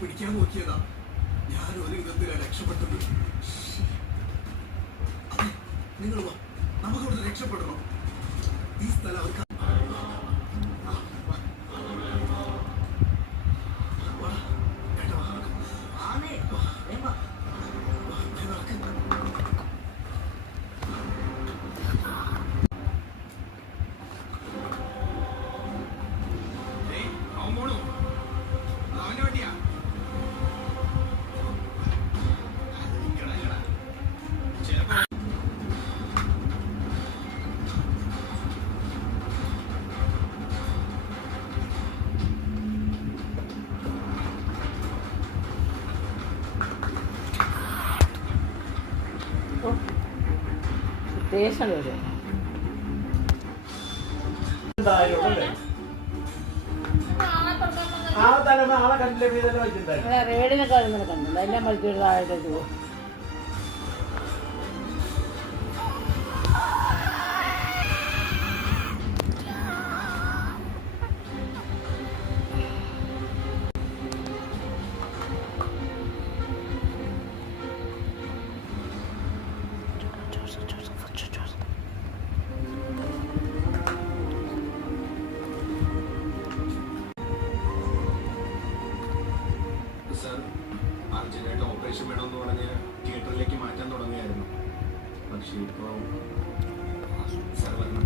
പിടിക്കാൻ നോക്കിയതാ. ഞാൻ ഒരു വിധത്തിലാണ് രക്ഷപ്പെട്ടത്. അതെ, നിങ്ങൾ വാ, നമുക്ക് ഇവിടെ രക്ഷപ്പെടണം. ഈ സ്ഥലം അവർക്ക് സ്റ്റേഷൻ വരും. റേഡിനൊക്കെ വരുന്നത് കണ്ടില്ല. എല്ലാം വലിച്ചൊരു താഴേക്ക് പോകും. അർജന്റായിട്ട് ഓപ്പറേഷൻ വേണമെന്ന് പറഞ്ഞ് തിയേറ്ററിലേക്ക് മാറ്റാൻ തുടങ്ങിയായിരുന്നു. പക്ഷേ ഇപ്പോൾ സാർ വരണം.